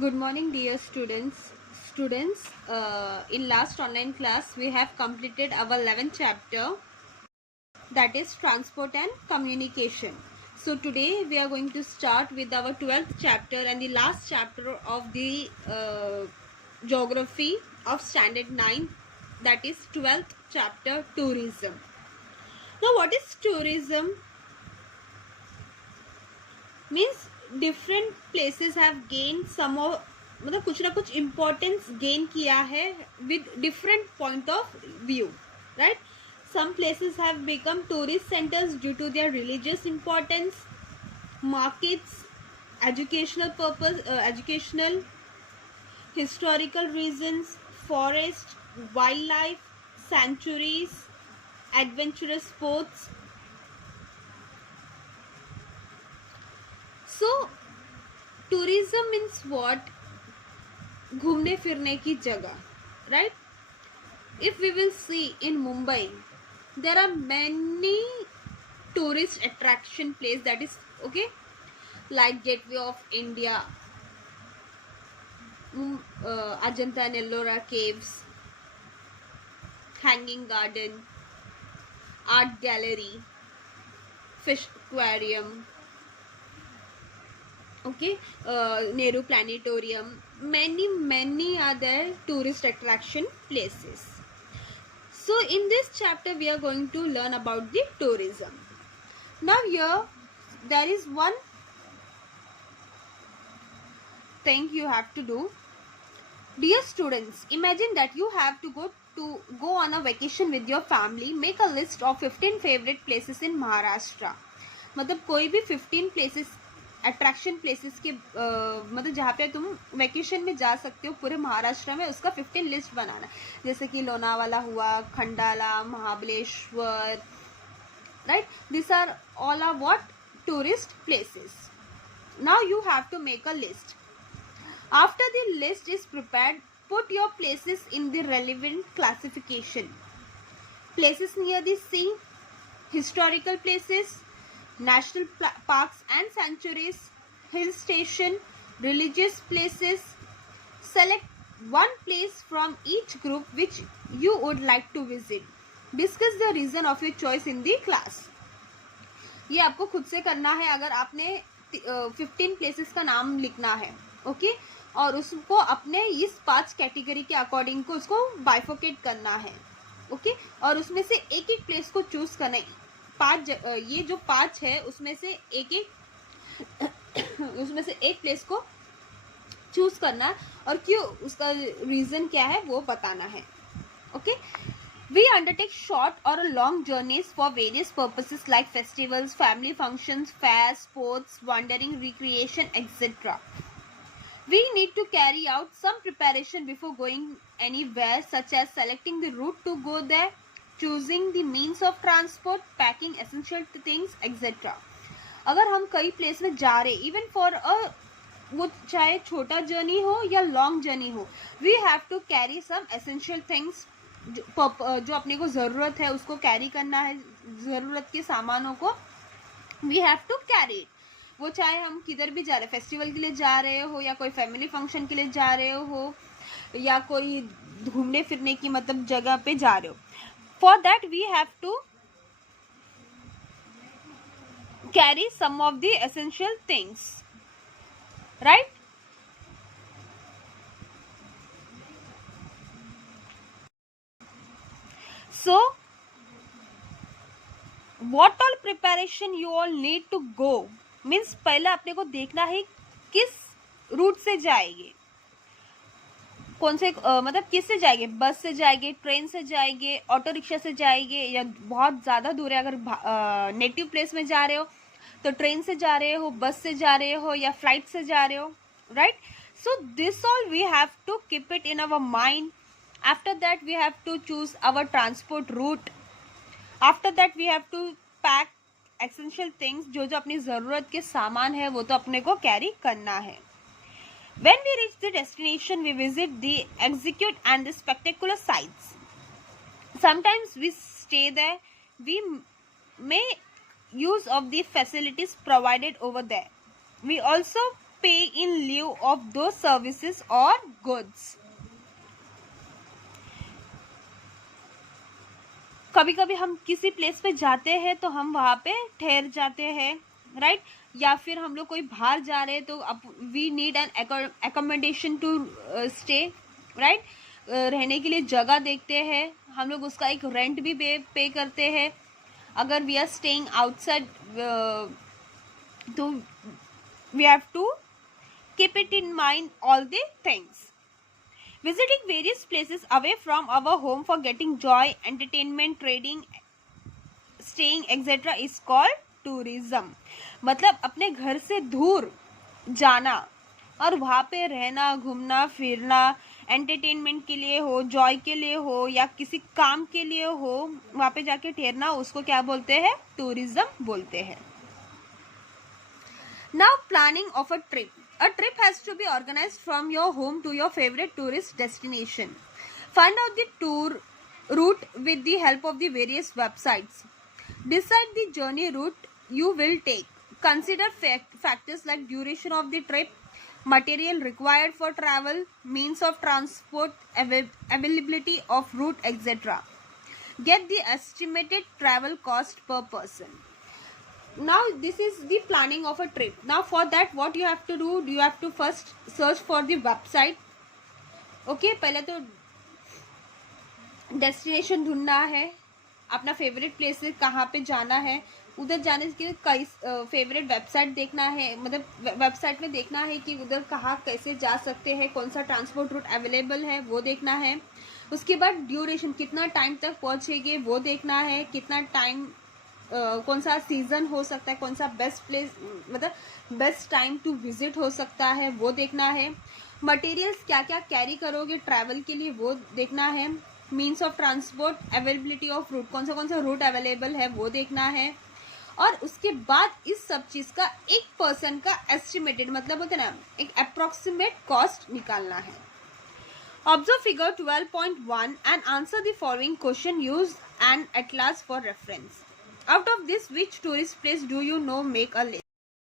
Good morning, dear students. In last online class, we have completed our 11th chapter, that is transport and communication. So today we are going to start with our 12th chapter and the last chapter of the geography of standard 9, that is 12th chapter, tourism. Now, what is tourism? Means different places have gained some of मतलब कुछ ना कुछ importance gain किया है with different point of view, right? Some places have become tourist centers due to their religious importance, markets, educational, historical reasons, forest, wildlife, sanctuaries, adventurous sports. So tourism means what? घूमने फिरने की जगह, right? If we will see in Mumbai, there are many tourist attraction place, that is okay, like Gateway of India, Ajanta and Ellora caves, Hanging Garden, Art Gallery, Fish Aquarium, okay, Nehru Planetarium, many other tourist attraction places. So in this chapter we are going to learn about the tourism. Now here there is one thing you have to do. Dear students, imagine that you have to go on a vacation with your family. Make a list of 15 favorite places in Maharashtra. मतलब कोई भी 15 places attraction places के मतलब जहाँ पे तुम vacation में जा सकते हो पूरे महाराष्ट्र में, उसका 15 लिस्ट बनाना. जैसे कि लोनावाला हुआ, Khandala, Mahabaleshwar, right? This are all are what? Tourist places. Now you have to make a list. After the list is prepared, put your places in the relevant classification. Places near the sea, historical places, national parks and sanctuaries, hill station, religious places. Select one place from each group which you would like to visit. Discuss the reason of your choice in the class. ये आपको खुद से करना है. अगर आपने 15 places का नाम लिखना है, ओके, और उसको अपने इस 5 कैटेगरी के अकॉर्डिंग को उसको बाइफोकेट करना है, ओके, और उसमें से एक एक प्लेस को चूज करना है. 5 ये जो 5 है उसमें से एक प्लेस को चूज करना है और क्यों, उसका रीजन क्या है वो बताना है, okay. We undertake short or long journeys for various purposes like festivals, family functions, fairs, sports, wandering, recreation, etc. We need to carry out some preparation before going anywhere, such as selecting the route to go there, choosing the means of transport, packing essential things, etc. अगर हम कई place में जा रहे, even for वो चाहे छोटा journey हो या लॉन्ग जर्नी हो, we have to carry some essential things. जो अपने को ज़रूरत है उसको कैरी करना है, ज़रूरत के सामानों को we have to carry it. वो चाहे हम किधर भी जा रहे, फेस्टिवल के लिए जा रहे हो या कोई फैमिली फंक्शन के लिए जा रहे हो या कोई घूमने फिरने की मतलब जगह पे जा रहे हो. For that we have to carry some of the essential things, right? So what all preparation you all need to go means पहले अपने को देखना है किस रूट से जाएंगे, कौन से मतलब किस से जाएंगे, बस से जाएंगे, ट्रेन से जाएंगे, ऑटो रिक्शा से जाएंगे, या बहुत ज़्यादा दूर है अगर नेटिव प्लेस में जा रहे हो तो ट्रेन से जा रहे हो, बस से जा रहे हो या फ्लाइट से जा रहे हो, right? So this all we have to keep it in our mind. After that we have to choose our transport route. After that we have to pack essential things. जो अपनी ज़रूरत के सामान है वो तो अपने को कैरी करना है. When we reach the destination, we visit the execute and the spectacular sights. Sometimes we stay there. We may use of the facilities provided over there. We also pay in lieu of those services or goods. कभी कभी हम किसी place पे जाते हैं तो हम वहाँ पे ठहर जाते हैं, राइट, या फिर हम लोग कोई बाहर जा रहे हैं तो we need an accommodation to stay, right, रहने के लिए जगह देखते हैं हम लोग, उसका एक रेंट भी पे करते हैं. अगर वी आर स्टेइंग आउटसाइड तो we have to keep it in mind all the things. Visiting various places away from our home for getting joy, entertainment, trading, staying, etc. is called tourism. मतलब अपने घर से दूर जाना और वहाँ पे रहना, घूमना फिरना, एंटरटेनमेंट के लिए हो, जॉय के लिए हो या किसी काम के लिए हो, वहाँ पे जाके ठहरना, उसको क्या बोलते हैं? टूरिज्म बोलते हैं. Now planning of a trip. A trip has to be organized from your home to your favorite tourist destination. Find out the tour route with the help of the various websites. Decide the journey route you will take. Consider factors like duration of the trip, material required for travel, means of transport, availability of route, etc. Get the estimated travel cost per person. Now this is the planning of a trip. Now for that what you have to do, you have to first search for the website. Okay, पहले तो destination ढूंढना है, अपना favourite place से कहाँ पे जाना है, उधर जाने के लिए कई फेवरेट वेबसाइट देखना है, मतलब वेबसाइट में देखना है कि उधर कहाँ कैसे जा सकते हैं, कौन सा ट्रांसपोर्ट रूट अवेलेबल है वो देखना है. उसके बाद ड्यूरेशन, कितना टाइम तक पहुँचेंगे वो देखना है, कितना टाइम कौन सा सीजन हो सकता है, कौन सा बेस्ट प्लेस मतलब बेस्ट टाइम टू विजिट हो सकता है वो देखना है. मटेरियल्स क्या क्या कैरी करोगे ट्रैवल के लिए वो देखना है. Means of transport, availability of route, कौन सा रूट अवेलेबल है वो देखना है. और उसके बाद इस सब चीज़ का एक पर्सन का एस्टिमेटेड मतलब होता है ना, एक अप्रोक्सीमेट कॉस्ट निकालना है. Observe figure 12.1 and answer the following question. Use an atlas for reference. Out of this, which tourist place do you know? Make a list.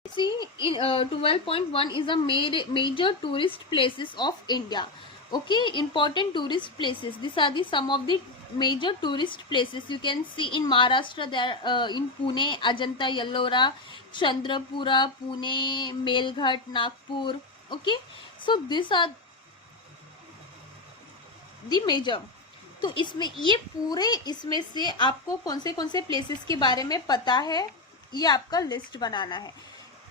See, in 12.1 is a major tourist places of India. Okay, important tourist places. These are the some of the major tourist places you can see in Maharashtra. There in Pune, Ajanta, Ellora, Chandrapura, Pune, Melghat, Nagpur. Okay, so these are the major. तो इसमें ये पूरे इसमें से आपको कौन से places के बारे में पता है, ये आपका लिस्ट बनाना है.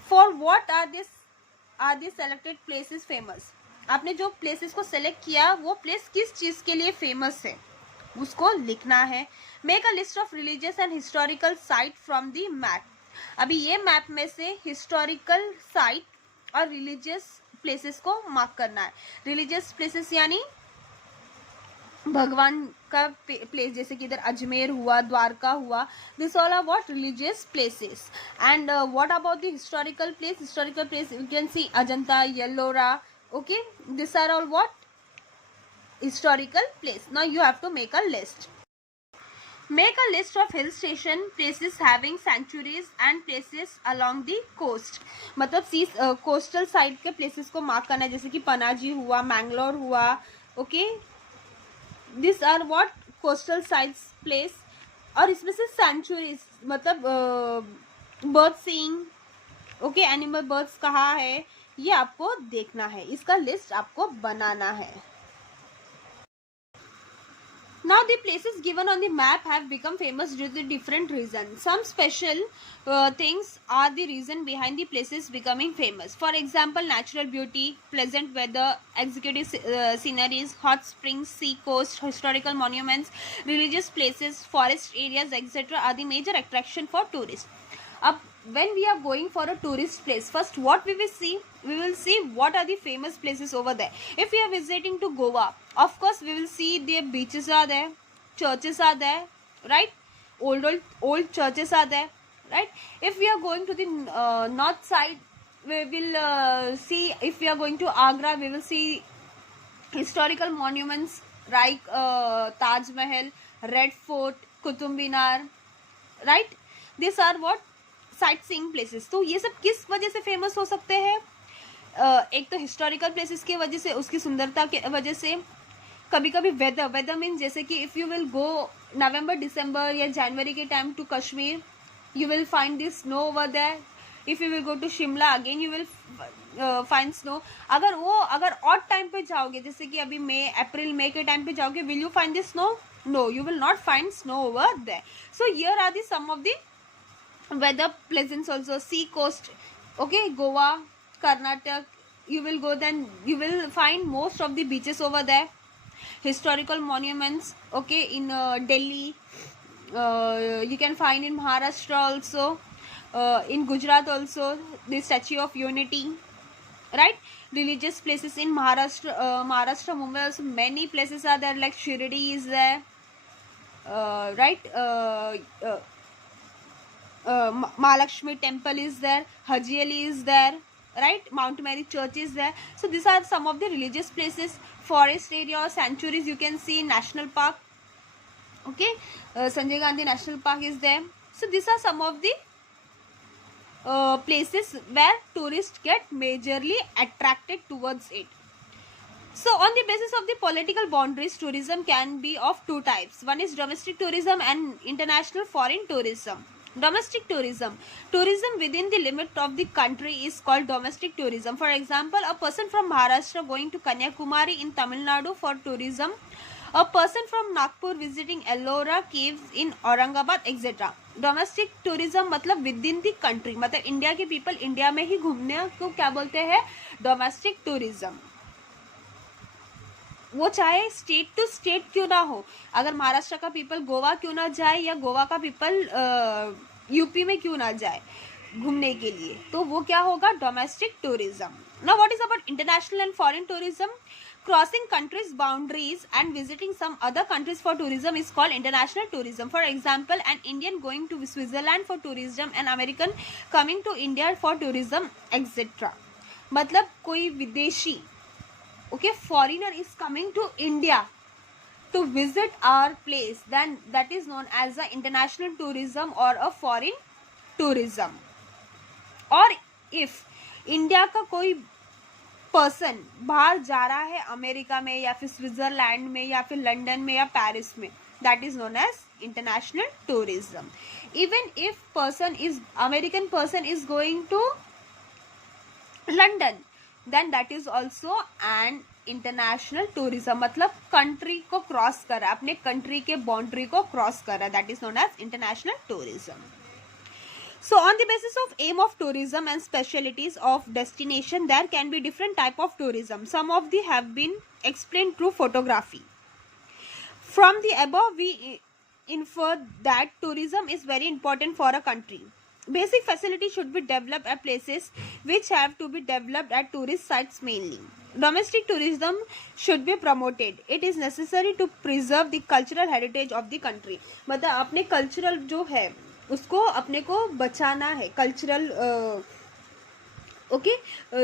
For what are this selected places famous. आपने जो प्लेसेस को सेलेक्ट किया वो प्लेस किस चीज़ के लिए फेमस है उसको लिखना है. Make a list of religious and historical site from the map. अभी ये मैप में से हिस्टोरिकल साइट और रिलीजियस प्लेसेस को मार्क करना है. रिलीजियस प्लेसेस यानी भगवान का प्लेस, जैसे कि इधर अजमेर हुआ, द्वारका हुआ, this all are what religious places. And what about the historical place. Historical place you can see Ajanta, Ellora. Okay, this are all what historical place. Now you have to make a list. Make a list of hill station places having sanctuaries and places along the coast. मतलब sea coastal side के places को mark करना है, जैसे कि पनाजी हुआ, मैंगलोर हुआ. Okay, this are what coastal sides place. और इसमें से सेंचुरीज मतलब bird seeing, okay, animal birds कहाँ है ये आपको देखना है. इसका लिस्ट आपको बनाना है. Now the places given on the map have become famous due to different reasons. Some special things are the reason behind the places becoming famous. For example, natural beauty, pleasant weather, executive sceneries, hot springs, sea coast, historical monuments, religious places, forest areas, etc. are the major attraction for tourists. अब when we are going for a tourist place, first what we will see? We will see what are the famous places over there. If we are visiting to Goa, of course we will see their beaches are there, churches are there, right? Old churches are there, right? If we are going to the north side, we will see, if we are going to Agra, we will see historical monuments like Taj Mahal, Red Fort, Qutub Minar, right? These are what sight seeing places. तो ये सब किस वजह से famous हो सकते हैं? एक तो हिस्टोरिकल प्लेसेस की वजह से, उसकी सुंदरता के वजह से, कभी कभी वेदर मीन्स जैसे कि if you will go November December या जनवरी के time to Kashmir, you will find this snow over there. If you will go to Shimla again, you will find snow. अगर odd टाइम पे जाओगे, जैसे कि अभी अप्रैल मई के टाइम पे जाओगे, will you find this snow? No, you will not find snow over there. So here are the some of the weather pleasance also. Sea coast, okay, Goa, Karnataka, you will go, then you will find most of the beaches over there. Historical monuments, okay, in Delhi, you can find in Maharashtra also, in Gujarat also, the Statue of Unity, right? Religious places in Maharashtra, Mumbai also, many places are there, like Shirdi is there, right? Mahalakshmi temple is there, Haji Ali is there, right? Mount Mary church is there. So these are some of the religious places. Forest area, sanctuaries you can see in national park, okay, Sanjay Gandhi National Park is there. So these are some of the places where tourists get majorly attracted towards it. So on the basis of the political boundaries, tourism can be of two types. One is domestic tourism and international foreign tourism. Domestic tourism within the limit of the country is called domestic tourism. For example, a person from Maharashtra going to Kanyakumari in Tamil Nadu for tourism, a person from Nagpur visiting Ellora caves in Aurangabad, etc. Domestic tourism मतलब with in the country, मतलब India के people India में ही घूमने को क्या बोलते हैं, domestic tourism. वो चाहे स्टेट टू स्टेट क्यों ना हो, अगर महाराष्ट्र का पीपल गोवा क्यों ना जाए या गोवा का पीपल यूपी में क्यों ना जाए घूमने के लिए, तो वो क्या होगा, domestic tourism. Now what is about international and foreign tourism? Crossing countries' boundaries and visiting some other countries for tourism is called international tourism. For example, an Indian going to Switzerland for tourism, an American coming to India for tourism, etc. मतलब कोई विदेशी, okay, foreigner is coming to India to visit our place, then that is known as a international tourism or a foreign tourism. और if India का कोई person बाहर जा रहा है अमेरिका में या फिर स्विट्जरलैंड में या फिर लंदन में या पेरिस में, that is known as international tourism. Even if American person is going to London, then that is also an international tourism, मतलब कंट्री को क्रॉस कर रहा है, अपने कंट्री के बाउंड्री को क्रॉस कर रहा है, that is known as international tourism. So on the basis of aim of tourism and specialties of destination, there can be different type of tourism. Some of the have been explained through photography. From the above, we infer that tourism is very important for a country. Basic facilities should be developed at places which have to be developed at tourist sites mainly. Domestic tourism should be promoted. It is necessary to preserve the cultural heritage of the country. मतलब अपने cultural जो है उसको अपने को बचाना है, cultural okay,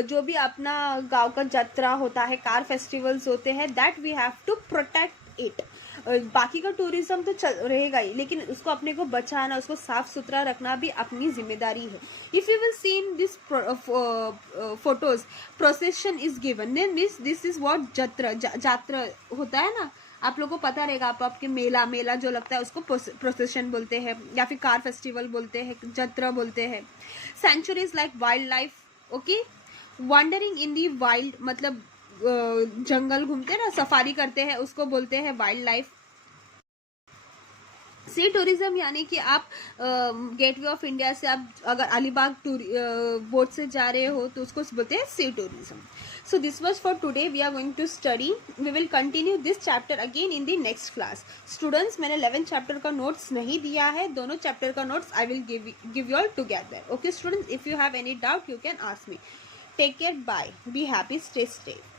जो भी अपना गांव का जत्रा होता है, कार फेस्टिवल्स होते हैं, that we have to protect it. बाकी का टूरिज्म तो चल रहेगा ही, लेकिन उसको अपने को बचाना, उसको साफ सुथरा रखना भी अपनी जिम्मेदारी है. If you will see in this photos, procession is given, this is what jatra होता है ना, आप लोगों को पता रहेगा. आपके मेला जो लगता है उसको प्रोसेशन बोलते हैं या फिर कार फेस्टिवल बोलते हैं, जत्रा बोलते हैं. Sanctuaries like wild life, okay, wandering in the wild मतलब जंगल घूमते हैं ना, सफारी करते हैं, उसको बोलते हैं वाइल्ड लाइफ. सी टूरिज्म यानी कि आप गेटवे ऑफ इंडिया से आप अगर अलीबाग बोट से जा रहे हो तो उसको बोलते हैं सी tourism. So this was for today. We are going to study. We will continue this chapter again in the next class. Students, मैंने 11th chapter का notes नहीं दिया है, दोनों chapter का notes I will give you all together. Okay students, if you have any doubt you can ask me. Take care, bye. Be happy, stay safe.